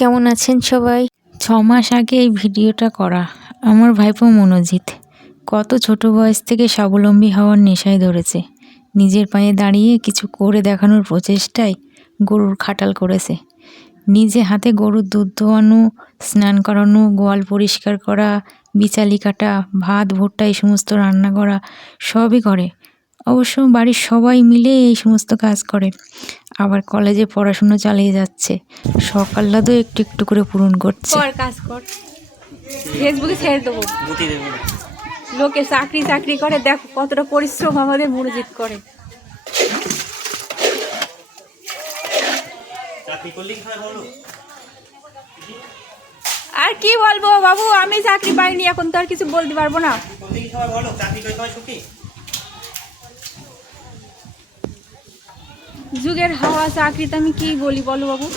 কেমন আছেন সবাই? 6 মাস আগে এই ভিডিওটা করা। আমার ভাইপো মনোজিৎ কত ছোট বয়স থেকে স্বাবলম্বী হওয়ার নেশায় ধরেছে। নিজের পায়ে দাঁড়িয়ে কিছু করে দেখানোর প্রচেষ্টায় গরুর খাটাল করেছে। নিজে হাতে গরুর দুধ দোয়ানো, স্নান করানো, গোয়াল পরিষ্কার করা, বিচালি কাটা, ভাত ভুট্টা এই সমস্ত রান্না করা সবই করে। অবশ্য বাড়ির সবাই মিলে এই সমস্ত কাজ করে। আবার কলেজে পড়াশুনো চালিয়ে যাচ্ছে। শখ আহ্লাদও একটু একটু করে পূরণ করছে। কাজ কর, ফেসবুকে ছেড়ে দেবো। লোকে চাকরি করে, দেখো কতটা পরিশ্রম আমাদের মনোজিৎ করে। আর কি বলবো বাবু, আমি চাকরি পাইনি, এখন তো আর কিছু বলতে পারবো না। যুগের হাওয়া, চাকরিতে আমি কি বলি বলো বাবু।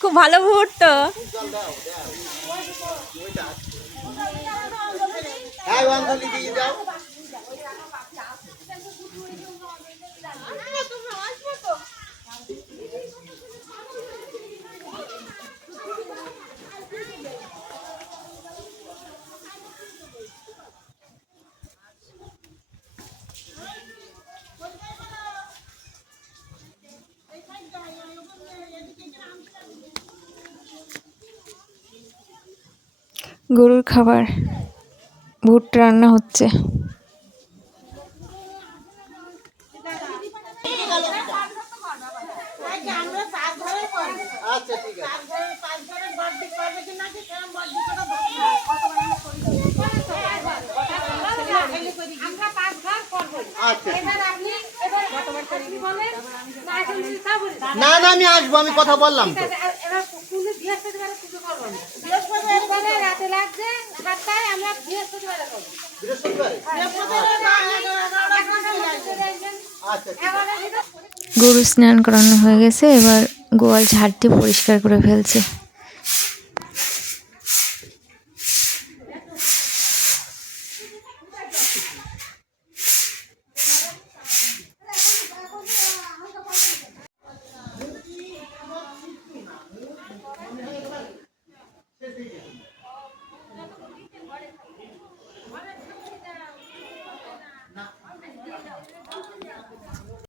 খুব ভালো মুহূর্ত। গরুর খাবার ভুট্টা রান্না হচ্ছে। না না আমি আসবো, আমি কথা বললাম তো। গরু স্নান করানো হয়ে গেছে, এবার গোয়াল ঝাড় দিয়ে পরিষ্কার করে ফেলছে।